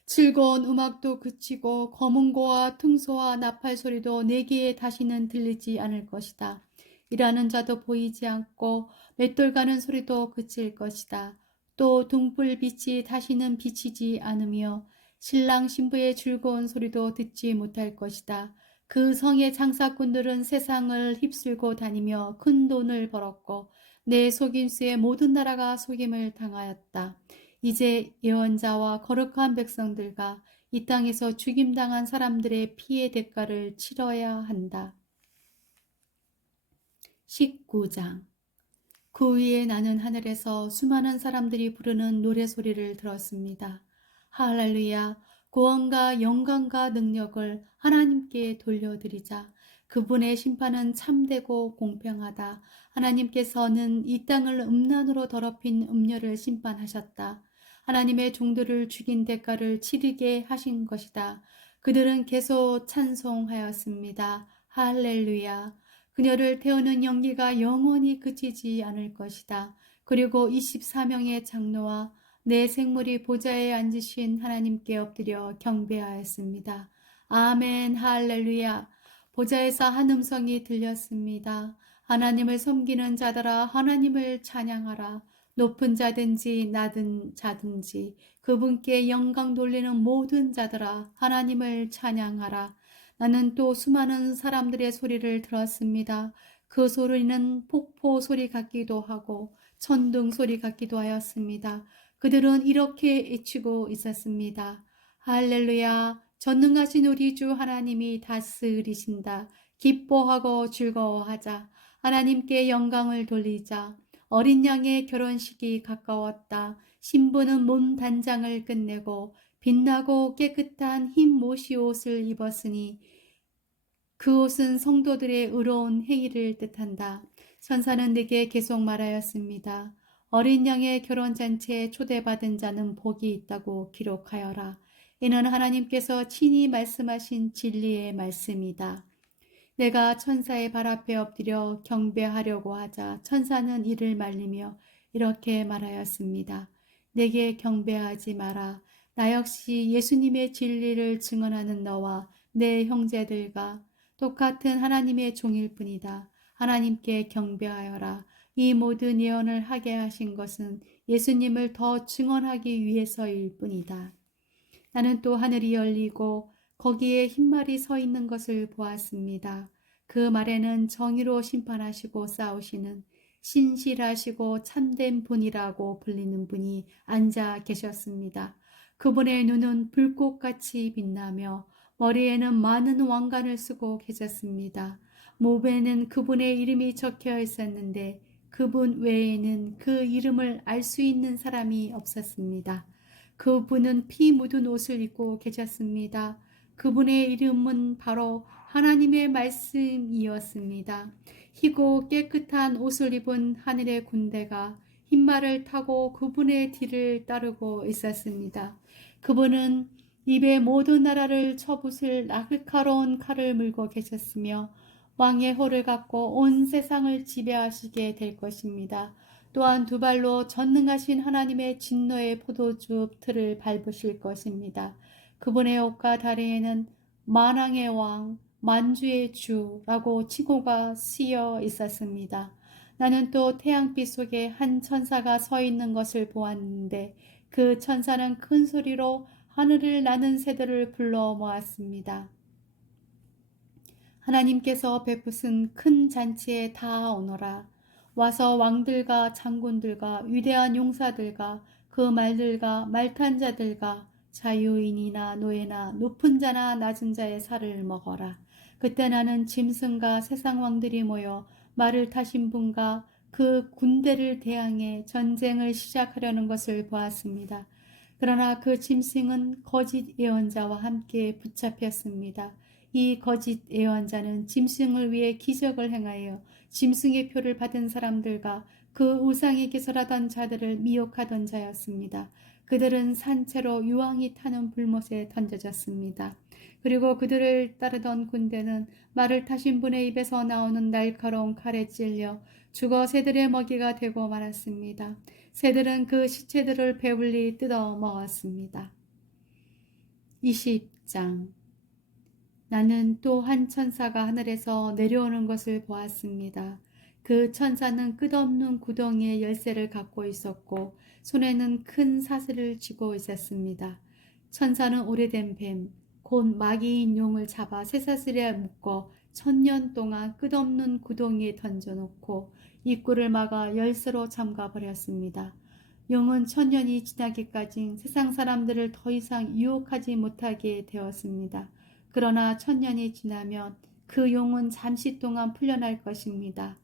즐거운 음악도 그치고 검은고와 퉁소와 나팔 소리도 내게 다시는 들리지 않을 것이다. 일하는 자도 보이지 않고 맷돌 가는 소리도 그칠 것이다. 또 등불빛이 다시는 비치지 않으며 신랑 신부의 즐거운 소리도 듣지 못할 것이다. 그 성의 장사꾼들은 세상을 휩쓸고 다니며 큰 돈을 벌었고 내 속임수에 모든 나라가 속임을 당하였다. 이제 예언자와 거룩한 백성들과 이 땅에서 죽임당한 사람들의 피의 대가를 치러야 한다. 19장. 그 위에 나는 하늘에서 수많은 사람들이 부르는 노래소리를 들었습니다. 할렐루야, 구원과 영광과 능력을 하나님께 돌려드리자. 그분의 심판은 참되고 공평하다. 하나님께서는 이 땅을 음란으로 더럽힌 음녀를 심판하셨다. 하나님의 종들을 죽인 대가를 치르게 하신 것이다. 그들은 계속 찬송하였습니다. 할렐루야. 그녀를 태우는 연기가 영원히 그치지 않을 것이다. 그리고 24명의 장로와 내 생물이 보좌에 앉으신 하나님께 엎드려 경배하였습니다. 아멘, 할렐루야. 보좌에서 한 음성이 들렸습니다. 하나님을 섬기는 자들아 하나님을 찬양하라. 높은 자든지 낮은 자든지 그분께 영광 돌리는 모든 자들아 하나님을 찬양하라. 나는 또 수많은 사람들의 소리를 들었습니다. 그 소리는 폭포 소리 같기도 하고 천둥 소리 같기도 하였습니다. 그들은 이렇게 외치고 있었습니다. 할렐루야, 전능하신 우리 주 하나님이 다스리신다. 기뻐하고 즐거워하자. 하나님께 영광을 돌리자. 어린 양의 결혼식이 가까웠다. 신부는 몸 단장을 끝내고 빛나고 깨끗한 흰 모시 옷을 입었으니 그 옷은 성도들의 의로운 행위를 뜻한다. 천사는 내게 계속 말하였습니다. 어린 양의 결혼잔치에 초대받은 자는 복이 있다고 기록하여라. 이는 하나님께서 친히 말씀하신 진리의 말씀이다. 내가 천사의 발 앞에 엎드려 경배하려고 하자 천사는 이를 말리며 이렇게 말하였습니다. 내게 경배하지 마라. 나 역시 예수님의 진리를 증언하는 너와 내 형제들과 똑같은 하나님의 종일 뿐이다. 하나님께 경배하여라. 이 모든 예언을 하게 하신 것은 예수님을 더 증언하기 위해서일 뿐이다. 나는 또 하늘이 열리고 거기에 흰말이 서 있는 것을 보았습니다. 그 말에는 정의로 심판하시고 싸우시는 신실하시고 참된 분이라고 불리는 분이 앉아 계셨습니다. 그분의 눈은 불꽃같이 빛나며 머리에는 많은 왕관을 쓰고 계셨습니다. 몸에는 그분의 이름이 적혀 있었는데 그분 외에는 그 이름을 알 수 있는 사람이 없었습니다. 그분은 피 묻은 옷을 입고 계셨습니다. 그분의 이름은 바로 하나님의 말씀이었습니다. 희고 깨끗한 옷을 입은 하늘의 군대가 흰말을 타고 그분의 뒤를 따르고 있었습니다. 그분은 입에 모든 나라를 쳐부술 날카로운 칼을 물고 계셨으며 왕의 호를 갖고 온 세상을 지배하시게 될 것입니다. 또한 두 발로 전능하신 하나님의 진노의 포도주 틀을 밟으실 것입니다. 그분의 옷과 다리에는 만왕의 왕, 만주의 주라고 칭호가 쓰여 있었습니다. 나는 또 태양빛 속에 한 천사가 서 있는 것을 보았는데 그 천사는 큰 소리로 하늘을 나는 새들을 불러 모았습니다. 하나님께서 베푸신 큰 잔치에 다 오너라. 와서 왕들과 장군들과 위대한 용사들과 그 말들과 말탄 자들과 자유인이나 노예나 높은 자나 낮은 자의 살을 먹어라. 그때 나는 짐승과 세상 왕들이 모여 말을 타신 분과 그 군대를 대항해 전쟁을 시작하려는 것을 보았습니다. 그러나 그 짐승은 거짓 예언자와 함께 붙잡혔습니다. 이 거짓 예언자는 짐승을 위해 기적을 행하여 짐승의 표를 받은 사람들과 그 우상에 기설하던 자들을 미혹하던 자였습니다. 그들은 산채로 유황이 타는 불못에 던져졌습니다. 그리고 그들을 따르던 군대는 말을 타신 분의 입에서 나오는 날카로운 칼에 찔려 죽어 새들의 먹이가 되고 말았습니다. 새들은 그 시체들을 배불리 뜯어 먹었습니다. 20장. 나는 또 한 천사가 하늘에서 내려오는 것을 보았습니다. 그 천사는 끝없는 구덩이의 열쇠를 갖고 있었고 손에는 큰 사슬을 쥐고 있었습니다. 천사는 오래된 뱀, 곧 마귀인 용을 잡아 쇠사슬에 묶어 1000년 동안 끝없는 구덩이에 던져놓고 입구를 막아 열쇠로 잠가버렸습니다. 용은 1000년이 지나기까지 세상 사람들을 더 이상 유혹하지 못하게 되었습니다. 그러나 1000년이 지나면 그 용은 잠시 동안 풀려날 것입니다.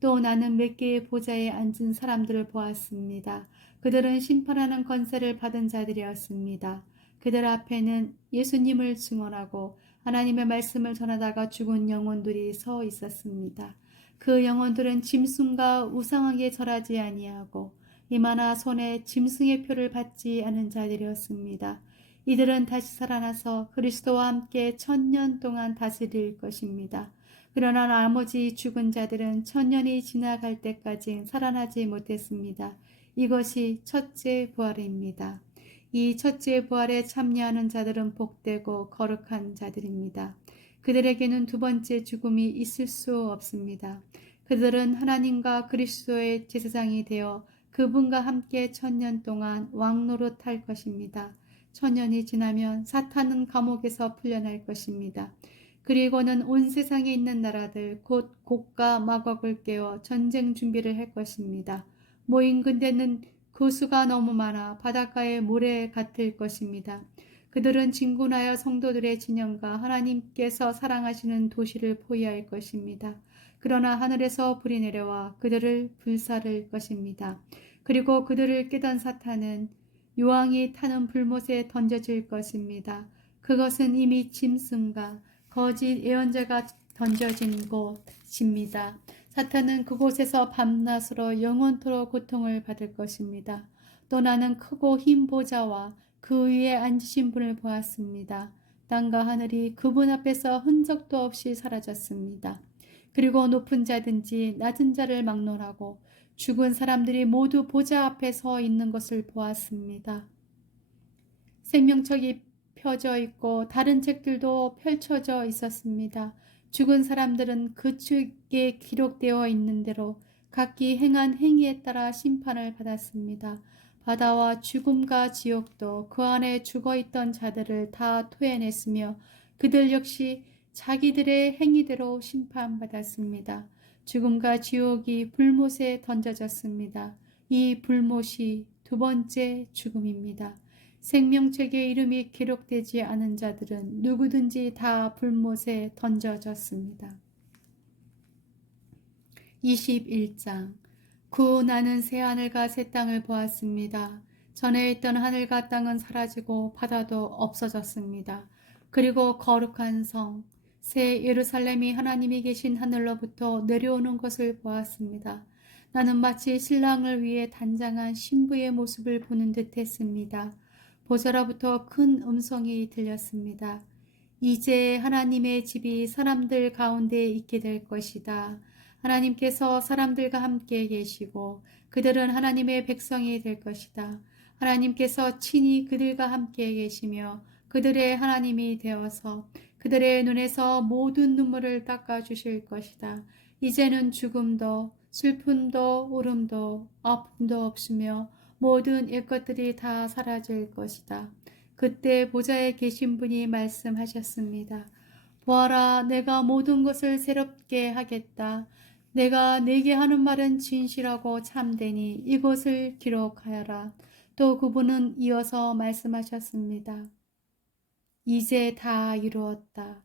또 나는 몇 개의 보좌에 앉은 사람들을 보았습니다. 그들은 심판하는 권세를 받은 자들이었습니다. 그들 앞에는 예수님을 증언하고 하나님의 말씀을 전하다가 죽은 영혼들이 서 있었습니다. 그 영혼들은 짐승과 우상하게 절하지 아니하고 이마나 손에 짐승의 표를 받지 않은 자들이었습니다. 이들은 다시 살아나서 그리스도와 함께 1000년 동안 다스릴 것입니다. 그러나 나머지 죽은 자들은 1000년이 지나갈 때까지 살아나지 못했습니다. 이것이 첫째 부활입니다. 이 첫째 부활에 참여하는 자들은 복되고 거룩한 자들입니다. 그들에게는 두 번째 죽음이 있을 수 없습니다. 그들은 하나님과 그리스도의 제사장이 되어 그분과 함께 1000년 동안 왕노릇할 것입니다. 1000년이 지나면 사탄은 감옥에서 풀려날 것입니다. 그리고는 온 세상에 있는 나라들 곧 곡과 마곡을 깨워 전쟁 준비를 할 것입니다. 모인 군대는 그 수가 너무 많아 바닷가의 모래 같을 것입니다. 그들은 진군하여 성도들의 진영과 하나님께서 사랑하시는 도시를 포위할 것입니다. 그러나 하늘에서 불이 내려와 그들을 불사를 것입니다. 그리고 그들을 깨던 사탄은 유황이 타는 불못에 던져질 것입니다. 그것은 이미 짐승과 거짓 예언자가 던져진 곳입니다. 사탄은 그곳에서 밤낮으로 영원토록 고통을 받을 것입니다. 또 나는 크고 흰 보좌와 그 위에 앉으신 분을 보았습니다. 땅과 하늘이 그분 앞에서 흔적도 없이 사라졌습니다. 그리고 높은 자든지 낮은 자를 막론하고 죽은 사람들이 모두 보좌 앞에 서 있는 것을 보았습니다. 생명책이 펴져 있고 다른 책들도 펼쳐져 있었습니다. 죽은 사람들은 그 책에 기록되어 있는 대로 각기 행한 행위에 따라 심판을 받았습니다. 바다와 죽음과 지옥도 그 안에 죽어있던 자들을 다 토해냈으며 그들 역시 자기들의 행위대로 심판받았습니다. 죽음과 지옥이 불못에 던져졌습니다. 이 불못이 두 번째 죽음입니다. 생명책에 이름이 기록되지 않은 자들은 누구든지 다 불못에 던져졌습니다. 21장. 구 나는 새 하늘과 새 땅을 보았습니다. 전에 있던 하늘과 땅은 사라지고 바다도 없어졌습니다. 그리고 거룩한 성, 새 예루살렘이 하나님이 계신 하늘로부터 내려오는 것을 보았습니다. 나는 마치 신랑을 위해 단장한 신부의 모습을 보는 듯 했습니다. 보좌로부터 큰 음성이 들렸습니다. 이제 하나님의 집이 사람들 가운데 있게 될 것이다. 하나님께서 사람들과 함께 계시고 그들은 하나님의 백성이 될 것이다. 하나님께서 친히 그들과 함께 계시며 그들의 하나님이 되어서 그들의 눈에서 모든 눈물을 닦아주실 것이다. 이제는 죽음도 슬픔도 울음도 아픔도 없으며 모든 옛 것들이 다 사라질 것이다. 그때 보좌에 계신 분이 말씀하셨습니다. 보아라, 내가 모든 것을 새롭게 하겠다. 내가 네게 하는 말은 진실하고 참되니 이것을 기록하여라. 또 그분은 이어서 말씀하셨습니다. 이제 다 이루었다.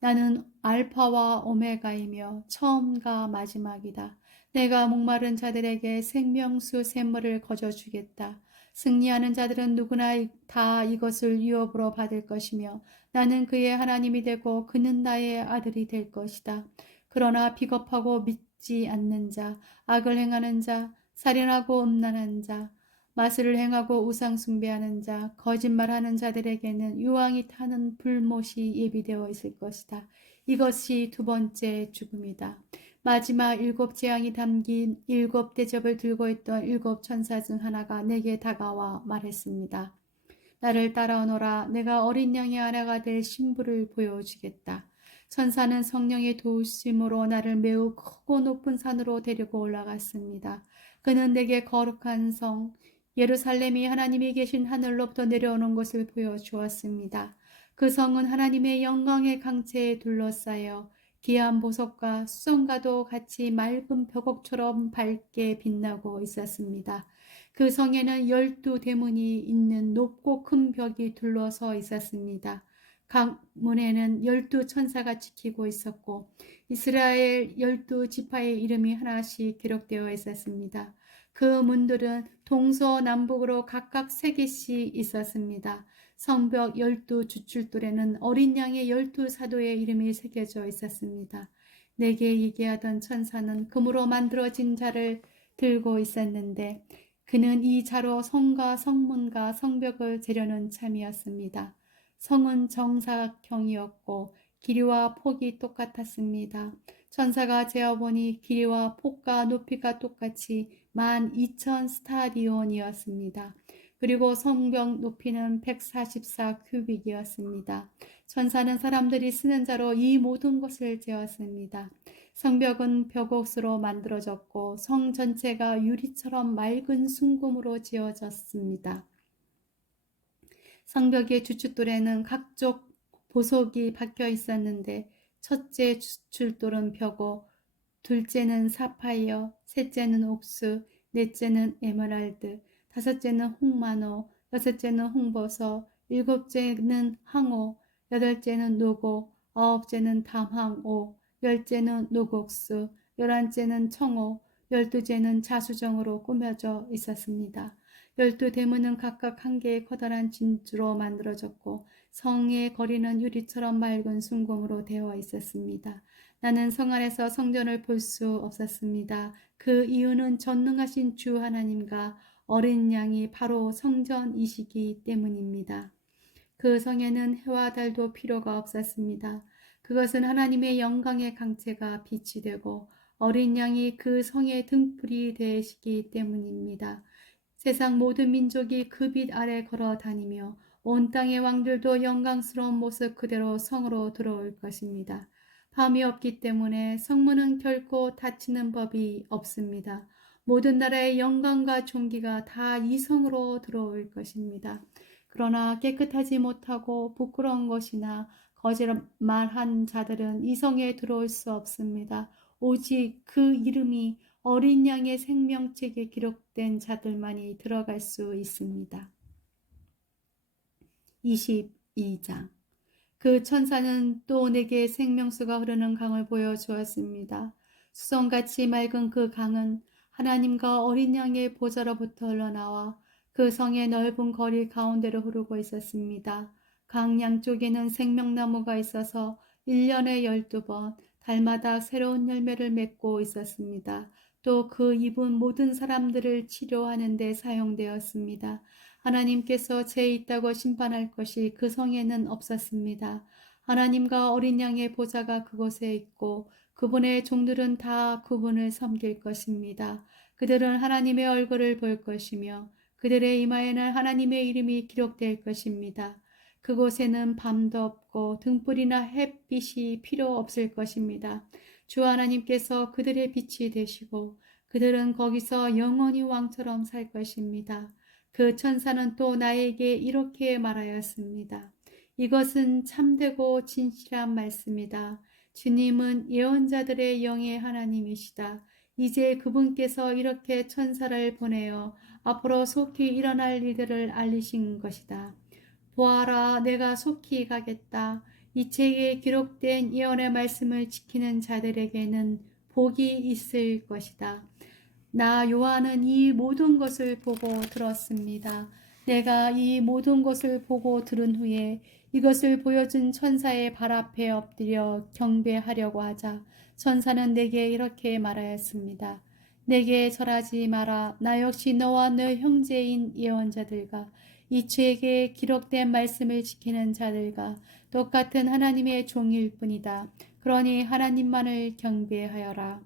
나는 알파와 오메가이며 처음과 마지막이다. 내가 목마른 자들에게 생명수 샘물을 거저주겠다. 승리하는 자들은 누구나 다 이것을 유업으로 받을 것이며 나는 그의 하나님이 되고 그는 나의 아들이 될 것이다. 그러나 비겁하고 믿지 않는 자, 악을 행하는 자, 살인하고 음란한 자, 마술을 행하고 우상 숭배하는 자, 거짓말하는 자들에게는 유황이 타는 불못이 예비되어 있을 것이다. 이것이 두 번째 죽음이다. 마지막 일곱 재앙이 담긴 일곱 대접을 들고 있던 일곱 천사 중 하나가 내게 다가와 말했습니다. 나를 따라오너라. 내가 어린 양의 아내가 될 신부를 보여주겠다. 천사는 성령의 도우심으로 나를 매우 크고 높은 산으로 데리고 올라갔습니다. 그는 내게 거룩한 성 예루살렘이 하나님이 계신 하늘로부터 내려오는 것을 보여주었습니다. 그 성은 하나님의 영광의 강체에 둘러싸여 귀한 보석과 수정과도 같이 맑은 벽옥처럼 밝게 빛나고 있었습니다. 그 성에는 12대문이 있는 높고 큰 벽이 둘러서 있었습니다. 각 문에는 12천사가 지키고 있었고 이스라엘 12지파의 이름이 하나씩 기록되어 있었습니다. 그 문들은 동서남북으로 각각 3개씩 있었습니다. 성벽 12주출돌에는 어린 양의 12사도의 이름이 새겨져 있었습니다. 내게 얘기하던 천사는 금으로 만들어진 자를 들고 있었는데 그는 이 자로 성과 성문과 성벽을 재려는 참이었습니다. 성은 정사각형이었고 길이와 폭이 똑같았습니다. 천사가 재어보니 길이와 폭과 높이가 똑같이 12,000스타디온이었습니다. 그리고 성벽 높이는 144큐빅이었습니다. 천사는 사람들이 쓰는 자로 이 모든 것을 재었습니다. 성벽은 벽옥으로 만들어졌고 성 전체가 유리처럼 맑은 순금으로 지어졌습니다. 성벽의 주춧돌에는 각종 보석이 박혀 있었는데 첫째 주춧돌은 벽옥, 둘째는 사파이어, 셋째는 옥수, 넷째는 에메랄드, 다섯째는 홍마노, 여섯째는 홍보석, 일곱째는 항오, 여덟째는 노고, 아홉째는 담항오, 열째는 노곡수, 11째는 청호, 12째는 자수정으로 꾸며져 있었습니다. 12대문은 각각 한 개의 커다란 진주로 만들어졌고 성의 거리는 유리처럼 맑은 순금으로 되어 있었습니다. 나는 성 안에서 성전을 볼 수 없었습니다. 그 이유는 전능하신 주 하나님과 어린 양이 바로 성전이시기 때문입니다. 그 성에는 해와 달도 필요가 없었습니다. 그것은 하나님의 영광의 강체가 빛이 되고 어린 양이 그 성의 등불이 되시기 때문입니다. 세상 모든 민족이 그 빛 아래 걸어 다니며 온 땅의 왕들도 영광스러운 모습 그대로 성으로 들어올 것입니다. 밤이 없기 때문에 성문은 결코 닫히는 법이 없습니다. 모든 나라의 영광과 존귀가 다 이 성으로 들어올 것입니다. 그러나 깨끗하지 못하고 부끄러운 것이나 거짓말한 자들은 이 성에 들어올 수 없습니다. 오직 그 이름이 어린 양의 생명책에 기록된 자들만이 들어갈 수 있습니다. 22장 그 천사는 또 내게 생명수가 흐르는 강을 보여주었습니다. 수성같이 맑은 그 강은 하나님과 어린 양의 보좌로부터 흘러나와 그 성의 넓은 거리 가운데로 흐르고 있었습니다. 강 양쪽에는 생명나무가 있어서 1년에 12번 달마다 새로운 열매를 맺고 있었습니다. 또 그 잎은 모든 사람들을 치료하는 데 사용되었습니다. 하나님께서 죄 있다고 심판할 것이 그 성에는 없었습니다. 하나님과 어린 양의 보좌가 그곳에 있고 그분의 종들은 다 그분을 섬길 것입니다. 그들은 하나님의 얼굴을 볼 것이며 그들의 이마에는 하나님의 이름이 기록될 것입니다. 그곳에는 밤도 없고 등불이나 햇빛이 필요 없을 것입니다. 주 하나님께서 그들의 빛이 되시고 그들은 거기서 영원히 왕처럼 살 것입니다. 그 천사는 또 나에게 이렇게 말하였습니다. 이것은 참되고 진실한 말씀이다. 주님은 예언자들의 영의 하나님이시다. 이제 그분께서 이렇게 천사를 보내어 앞으로 속히 일어날 일들을 알리신 것이다. 보아라, 내가 속히 가겠다. 이 책에 기록된 예언의 말씀을 지키는 자들에게는 복이 있을 것이다. 나 요한은 이 모든 것을 보고 들었습니다. 내가 이 모든 것을 보고 들은 후에 이것을 보여준 천사의 발 앞에 엎드려 경배하려고 하자 천사는 내게 이렇게 말하였습니다. 내게 절하지 마라. 나 역시 너와 너 형제인 예언자들과 이 책에 기록된 말씀을 지키는 자들과 똑같은 하나님의 종일 뿐이다. 그러니 하나님만을 경배하여라.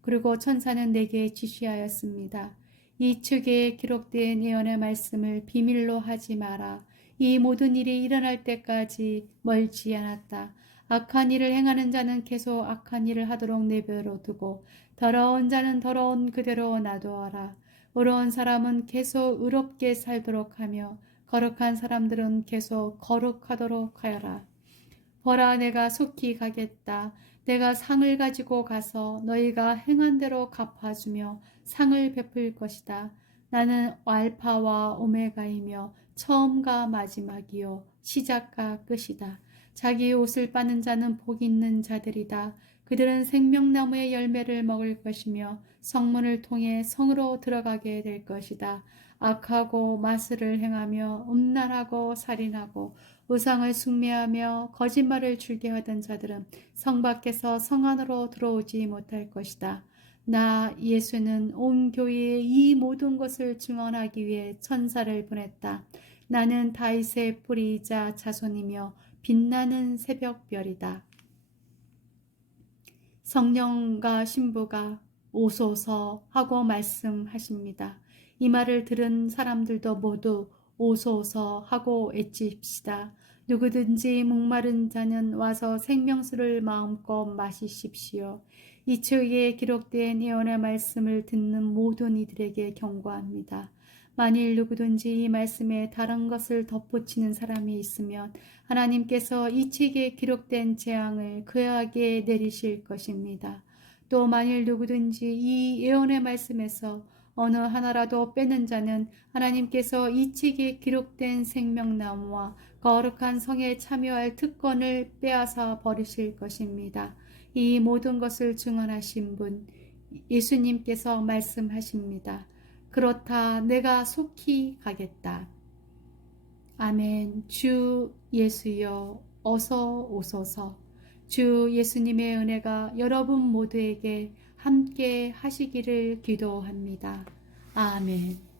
그리고 천사는 내게 지시하였습니다. 이 책에 기록된 예언의 말씀을 비밀로 하지 마라. 이 모든 일이 일어날 때까지 멀지 않았다. 악한 일을 행하는 자는 계속 악한 일을 하도록 내버려 두고 더러운 자는 더러운 그대로 놔두어라. 의로운 사람은 계속 의롭게 살도록 하며 거룩한 사람들은 계속 거룩하도록 하여라. 보라, 내가 속히 가겠다. 내가 상을 가지고 가서 너희가 행한 대로 갚아주며 상을 베풀 것이다. 나는 알파와 오메가이며 처음과 마지막이요 시작과 끝이다. 자기 옷을 빠는 자는 복 있는 자들이다. 그들은 생명나무의 열매를 먹을 것이며 성문을 통해 성으로 들어가게 될 것이다. 악하고 마술을 행하며 음란하고 살인하고 우상을 숭배하며 거짓말을 줄게 하던 자들은 성 밖에서 성 안으로 들어오지 못할 것이다. 나 예수는 온 교회에 이 모든 것을 증언하기 위해 천사를 보냈다. 나는 다윗의 뿌리이자 자손이며 빛나는 새벽별이다. 성령과 신부가 오소서 하고 말씀하십니다. 이 말을 들은 사람들도 모두 오소서 하고 외칩시다. 누구든지 목마른 자는 와서 생명수를 마음껏 마시십시오. 이 책에 기록된 예언의 말씀을 듣는 모든 이들에게 경고합니다. 만일 누구든지 이 말씀에 다른 것을 덧붙이는 사람이 있으면 하나님께서 이 책에 기록된 재앙을 그에게 내리실 것입니다. 또 만일 누구든지 이 예언의 말씀에서 어느 하나라도 빼는 자는 하나님께서 이 책에 기록된 생명나무와 거룩한 성에 참여할 특권을 빼앗아 버리실 것입니다. 이 모든 것을 증언하신 분 예수님께서 말씀하십니다. 그렇다, 내가 속히 가겠다. 아멘. 주 예수여 어서 오소서. 주 예수님의 은혜가 여러분 모두에게 함께 하시기를 기도합니다. 아멘.